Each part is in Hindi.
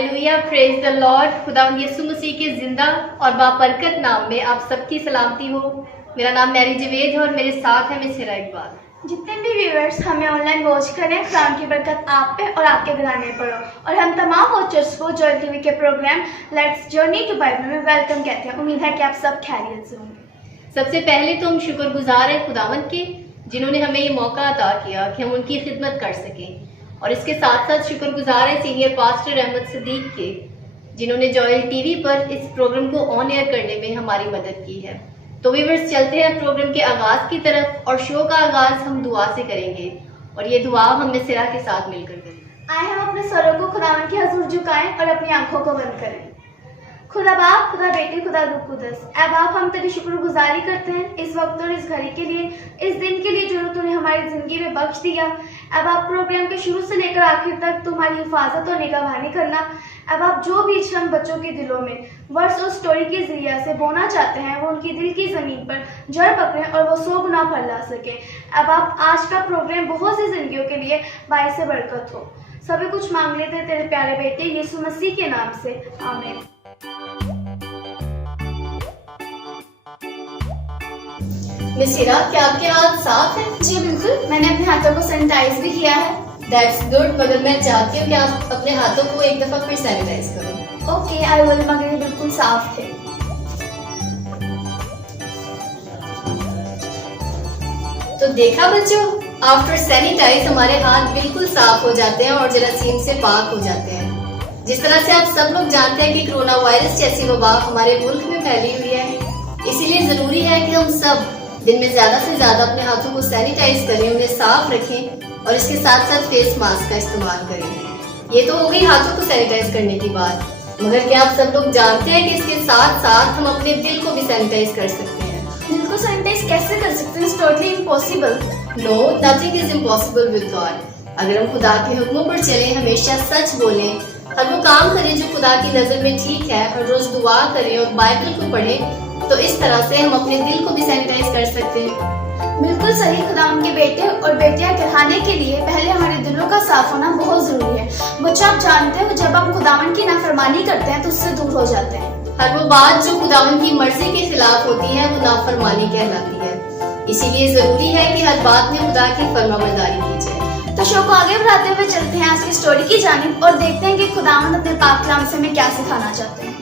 Hallelujah, praise the Lord. खुदावंद यीशु मसीह के जिंदा और बाबरकत नाम में आप सबकी सलामती हो। मेरा नाम मैरी जवेद है और मेरे साथ है मिस हिरा इकबाल। जितने भी व्यूअर्स हमें ऑनलाइन वॉच करें, खुदा की बरकत आप पे और आपके घराने पर हो। और हम तमाम वॉचर्स को जॉय टीवी के program let's journey to Bible में वेलकम कहते हैं। उम्मीद है कि आप सब खैरियत से होंगे। सबसे पहले तो हम शुक्रगुजार हैं खुदावंद के, जिन्होंने हमें ये मौका अता किया कि हम उनकी खिदमत कर सकें। और इसके साथ साथ शुक्रगुजार है सीनियर पास्टर अहमद सदीक के, जिन्होंने जॉयल टीवी पर इस प्रोग्राम को ऑन एयर करने में हमारी मदद की है। तो व्यूअर्स, चलते हैं प्रोग्राम के आगाज की तरफ और शो का आगाज हम दुआ से करेंगे और ये दुआ हम मिस हिरा के साथ मिलकर करेंगे। आए हम अपने सरों को खुदावंद के हजूर झुकाएं और अपनी आंखों को बंद करें। खुदा बाप, खुदा बेटे, खुदा रूह कुदस, ऐ बाप, हम तेरी शुक्रगुजारी करते हैं इस वक्त और इस घड़ी के लिए, इस दिन के लिए जो तूने हमारी जिंदगी में बख्श दिया। ऐ बाप, प्रोग्राम के शुरू से लेकर आखिर तक तुम्हारी हिफाजत और निगरानी करना। ऐ बाप, जो भी हम बच्चों के दिलों में वर्ड्स और स्टोरी के जरिए से बोना चाहते हैं, वो उनकी दिल की जमीन पर जड़ पकड़े और वो 100 गुना फैला सके। ऐ बाप, आज का प्रोग्राम बहुत सी जिंदगियों के लिए बाइस बरकत हो। सभी कुछ मांग लेते हैं तेरे प्यारे बेटे यीशु मसीह के नाम से, आमीन। मिस हिरा, क्या आपके हाथ साफ है? जी बिल्कुल, मैंने अपने हाथों को सैनिटाइज भी किया है। दैट्स गुड, मगर मैं चाहती हूँ कि आप अपने हाथों को एक दफा फिर सैनिटाइज करो। ओके, आई विल, मगर ये बिल्कुल साफ थे। तो देखा बच्चों, आफ्टर सैनिटाइज हमारे हाथ बिल्कुल साफ हो जाते हैं और जरासीम से पाक हो जाते हैं। जिस तरह से आप सब लोग जानते हैं कि कोरोना वायरस जैसी वबा हमारे मुल्क में फैली हुई है, इसीलिए जरूरी है कि हम सब दिन में ज्यादा से ज्यादा अपने हाथों को सैनिटाइज करें, उन्हें साफ रखें और इसके साथ साथ फेस मास्क का इस्तेमाल करें। ये तो हो गई हाथों को सैनिटाइज करने की बात, मगर क्या आप सब लोग जानते हैं कि इसके साथ साथ हम अपने दिल को भी सैनिटाइज कर सकते हैं? दिल को सैनिटाइज कैसे कर सकते हैं? It's totally impossible. No, nothing is impossible with God. अगर हम खुदा के हुक्मों पर चलें, हमेशा सच बोलें, हर वो काम करें जो खुदा की नजर में ठीक है, और रोज दुआ करें और बाइबल को पढ़ें, तो इस तरह से हम अपने दिल को भी सैनिटाइज कर सकते हैं। बिल्कुल सही। खुदा उनके बेटे और बेटियां कहलाने के लिए पहले हमारे दिलों का साफ होना बहुत जरूरी है। बच्चा, आप जानते हो जब हम खुदावन की नाफरमानी करते हैं तो उससे दूर हो जाते हैं। हर वो बात जो खुदावन की मर्जी के खिलाफ होती है वो नाफरमानी कहलाती है। इसीलिए जरूरी है कि हर बात में खुदा की फरमाबरदारी की जाए। तो शो को आगे बढ़ाते हुए चलते हैं आज की स्टोरी की जानिब और देखते हैं कि खुदावन अपने पाक कलाम से हमें क्या सिखाना चाहते हैं।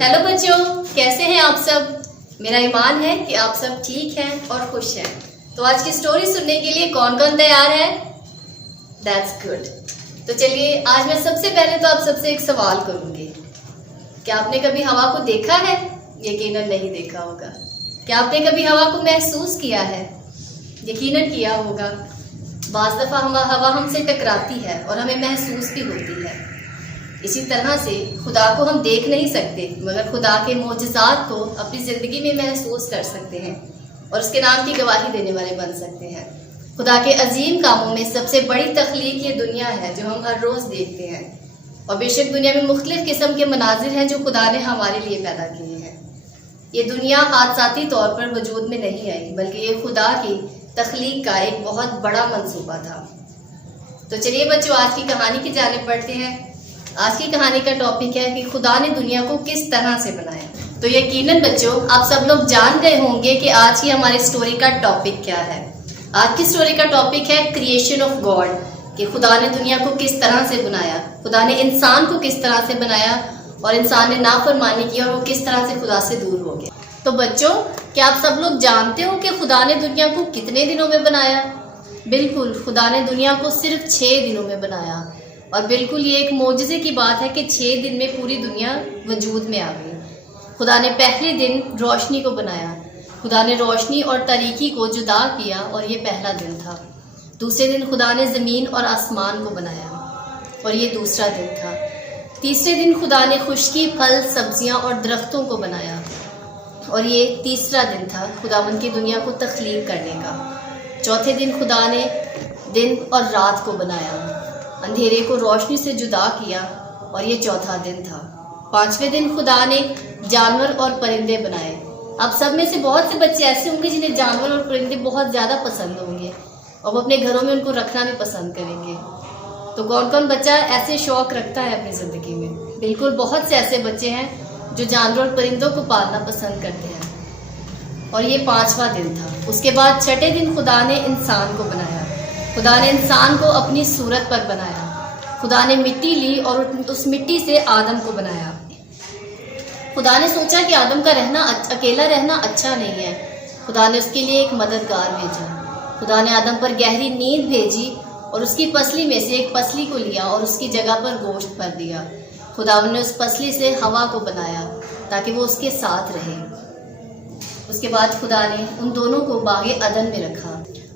हेलो बच्चों, कैसे हैं आप सब? मेरा ईमान है कि आप सब ठीक हैं और खुश हैं। तो आज की स्टोरी सुनने के लिए कौन कौन तैयार है? That's good. तो चलिए, आज मैं सबसे पहले तो आप सबसे एक सवाल करूंगी। क्या आपने कभी हवा को देखा है? यकीनन नहीं देखा होगा। क्या आपने कभी हवा को महसूस किया है? यकीनन किया होगा। बाज़ दफ़ा हवा हमसे टकराती है और हमें महसूस भी होती है। इसी तरह से खुदा को हम देख नहीं सकते, मगर खुदा के मोजज़ात को अपनी ज़िंदगी में महसूस कर सकते हैं और उसके नाम की गवाही देने वाले बन सकते हैं। खुदा के अजीम कामों में सबसे बड़ी तख्लीक ये दुनिया है जो हम हर रोज़ देखते हैं। और बेशक दुनिया में मुख्तलिफ़ किस्म के मनाजिर हैं जो खुदा ने हमारे लिए पैदा किए हैं। ये दुनिया हादसाती तौर पर वजूद में नहीं आई, बल्कि ये खुदा की तख्लीक का एक बहुत बड़ा मंसूबा था। तो चलिए बच्चों, आज की कहानी की जानिब बढ़ते हैं। आज की कहानी का टॉपिक है कि खुदा ने दुनिया को किस तरह से बनाया। तो यकीनन बच्चों, आप सब लोग जान गए होंगे कि आज की हमारी स्टोरी का टॉपिक क्या है। आज की स्टोरी का टॉपिक है क्रिएशन ऑफ गॉड, कि खुदा ने दुनिया को किस तरह से बनाया, खुदा ने इंसान को किस तरह से बनाया और इंसान ने नाफरमानी की और वो किस तरह से खुदा से दूर हो गया। तो बच्चों, क्या आप सब लोग जानते हो कि खुदा ने दुनिया को कितने दिनों में बनाया? बिल्कुल, खुदा ने दुनिया को सिर्फ 6 दिनों में बनाया। और बिल्कुल ये एक मोजज़े की बात है कि 6 दिन में पूरी दुनिया वजूद में आ गई। खुदा ने पहले दिन रोशनी को बनाया। खुदा ने रोशनी और तारीकी को जुदा किया और ये पहला दिन था। दूसरे दिन खुदा ने ज़मीन और आसमान को बनाया और ये दूसरा दिन था। तीसरे दिन खुदा ने खुश्की, फल, सब्जियां और दरख्तों को बनाया और ये तीसरा दिन था खुदावंद की दुनिया को तख्लीक करने का। चौथे दिन खुदा ने दिन और रात को बनाया, अंधेरे को रोशनी से जुदा किया और ये चौथा दिन था। पांचवें दिन खुदा ने जानवर और परिंदे बनाए। अब सब में से बहुत से बच्चे ऐसे होंगे जिन्हें जानवर और परिंदे बहुत ज़्यादा पसंद होंगे। और वो अपने घरों में उनको रखना भी पसंद करेंगे। तो कौन कौन बच्चा ऐसे शौक़ रखता है अपनी ज़िंदगी में? बिल्कुल, बहुत से ऐसे बच्चे हैं जो जानवर और परिंदों को पालना पसंद करते हैं। और ये 5वां दिन था। उसके बाद 6ठे दिन खुदा ने इंसान को बनाया। खुदा ने इंसान को अपनी सूरत पर बनाया। खुदा ने मिट्टी ली और उस मिट्टी से आदम को बनाया। खुदा ने सोचा कि आदम का अकेला रहना अच्छा नहीं है। खुदा ने उसके लिए एक मददगार भेजा। खुदा ने आदम पर गहरी नींद भेजी और उसकी पसली में से एक पसली को लिया और उसकी जगह पर गोश्त भर दिया। खुदा ने उस पसली से हवा को बनाया ताकि वो उसके साथ रहे। उसके बाद खुदा ने उन दोनों को बागे अदन में रखा।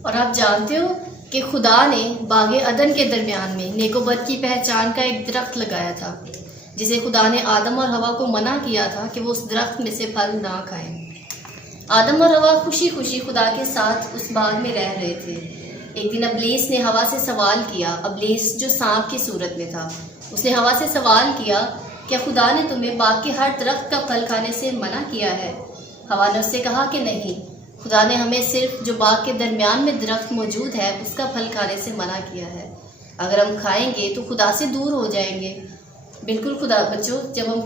और आप जानते हो कि खुदा ने बागे अदन के दरमियान में नेक और बद की पहचान का एक दरख्त लगाया था, जिसे खुदा ने आदम और हवा को मना किया था कि वो उस दरख्त में से फल ना खाएं। आदम और हवा खुशी खुशी खुदा के साथ उस बाग में रह रहे थे। एक दिन इब्लीस ने हवा से सवाल किया। इब्लीस जो सांप की सूरत में था, उसने हवा से सवाल किया, क्या खुदा ने तुम्हें बाग के हर दरख्त का फल खाने से मना किया है? हवा ने उससे कहा कि नहीं, खुदा ने हमें सिर्फ जो बाग के दरमियान में दरख्त मौजूद है उसका फल खाने से मना किया है। अगर हम खाएंगे तो खुदा से दूर हो जाएंगे। बिल्कुल बच्चों, जब हम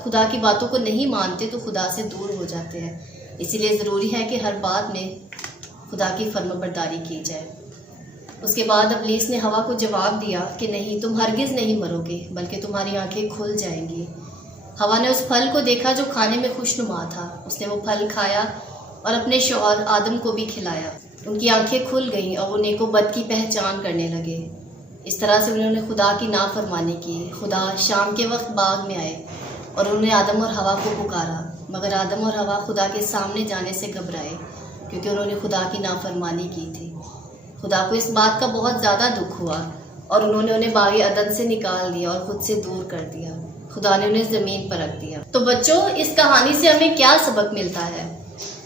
खुदा की बातों को नहीं मानते तो खुदा से दूर हो जाते हैं। इसीलिए ज़रूरी है कि हर बात में खुदा की फर्माबरदारी की जाए। उसके बाद इब्लीस ने हवा को जवाब दिया कि नहीं, तुम हरगिज़ नहीं मरोगे, बल्कि तुम्हारी आंखें खुल जाएंगी। हवा ने उस फल को देखा जो खाने में खुशनुमा था। उसने वो फल खाया और अपने शौहर आदम को भी खिलाया। उनकी आंखें खुल गईं और वो नेक और बद की पहचान करने लगे। इस तरह से उन्होंने खुदा की नाफरमानी की। खुदा शाम के वक्त बाग में आए और उन्होंने आदम और हवा को पुकारा, मगर आदम और हवा खुदा के सामने जाने से घबराए क्योंकि उन्होंने खुदा की नाफरमानी की थी। खुदा को इस बात का बहुत ज़्यादा दुख हुआ और उन्होंने उन्हें बागे अदन से निकाल दिया और खुद से दूर कर दिया। खुदा ने उन्हें ज़मीन पर रख दिया। तो बच्चों, इस कहानी से हमें क्या सबक मिलता है?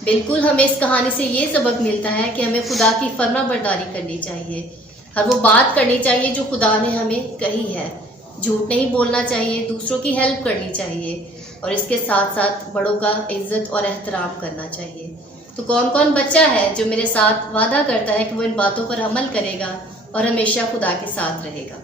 बिल्कुल, हमें इस कहानी से ये सबक मिलता है कि हमें खुदा की फर्माबरदारी करनी चाहिए। हर वो बात करनी चाहिए जो खुदा ने हमें कही है। झूठ नहीं बोलना चाहिए, दूसरों की हेल्प करनी चाहिए और इसके साथ साथ बड़ों का इज्जत और एहतराम करना चाहिए। तो कौन कौन बच्चा है जो मेरे साथ वादा करता है कि वो इन बातों पर अमल करेगा और हमेशा खुदा के साथ रहेगा?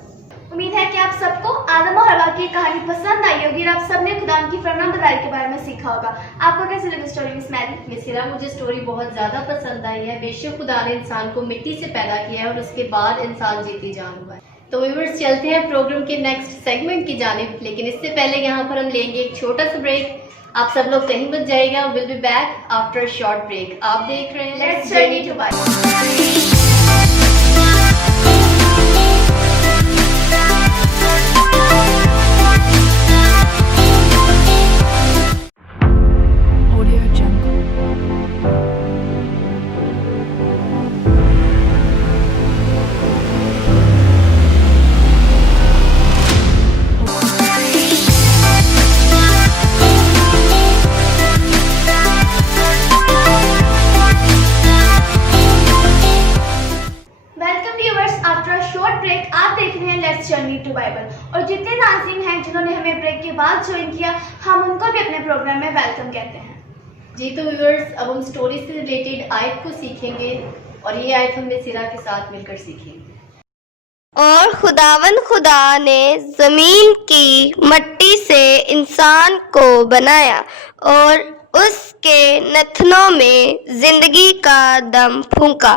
उम्मीद है कि आप सबको आदम और हवा की कहानी पसंद आई होगी और आप सबने खुदा की फरमाबरदारी के बारे में सीखा होगा। आपको कैसी लगी स्टोरी मिस मैरी? मिसिरा, मुझे स्टोरी बहुत ज़्यादा पसंद आई है। बेशक खुदा ने इंसान को मिट्टी से पैदा किया है और उसके बाद इंसान जीती जान हुआ है। तो व्यूअर्स, चलते हैं प्रोग्राम के नेक्स्ट सेगमेंट की जानिब, लेकिन इससे पहले यहाँ पर हम लेंगे एक छोटा सा ब्रेक। आप सब लोग कहीं मत जाइएगा। Will be back after a short break. आप देख रहे हैं let's journey to Bible. Journey to Bible. और जितने नाज़रीन हैं जिन्होंने हमें ब्रेक के बाद ज्वाइन किया, हम उनको भी अपने प्रोग्राम में वेलकम कहते हैं। जी, तो व्यूअर्स, अब हम स्टोरी से रिलेटेड आयत को सीखेंगे और ये आयत हमने सिरा के साथ मिलकर सीखेंगे। और खुदावंद खुदा ने जमीन की मट्टी से इंसान को बनाया और उसके नथनों में जिंदगी का दम फूंका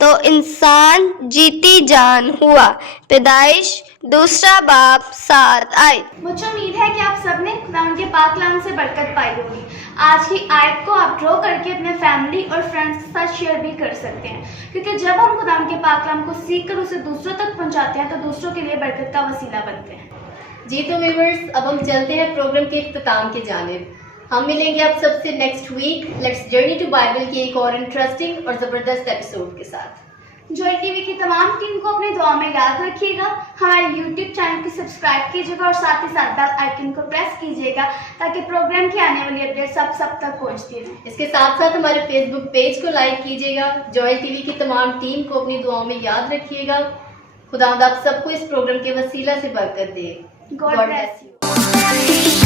तो इंसान जीती जान हुआ। पैदाइश 2 बाब 7 आयत। मुझे उम्मीद है कि आप सबने खुदा के पाक कलाम से बरकत पाई होगी। आज की आयत को आप ड्रॉ करके अपने फैमिली और फ्रेंड्स के साथ शेयर भी कर सकते हैं, क्योंकि जब हम खुदा के पाक कलाम को सीखकर उसे दूसरों तक पहुंचाते हैं तो दूसरों के लिए बरकत का वसीला बनते हैं। जी, तो व्यूअर्स, अब हम चलते हैं प्रोग्राम के इख्तिताम की जानिब। हम मिलेंगे आप सबसे next week let's journey to Bible की एक और इंटरेस्टिंग और ज़बरदस्त एपिसोड के साथ। जॉय टीवी की तमाम टीम को अपने दुआ में याद रखिएगा। हमारे यूट्यूब चैनल को सब्सक्राइब कीजिएगा और साथ ही साथ बेल आइकन को प्रेस कीजिएगा ताकि प्रोग्राम की आने वाली अपडेट सब तक पहुंचती रहे। इसके साथ साथ हमारे फेसबुक पेज को लाइक कीजिएगा। जॉय टीवी की तमाम टीम को अपनी दुआओं में याद रखिएगा। खुदा आप सबको इस प्रोग्राम के वसीला से बरकत दे। God bless you.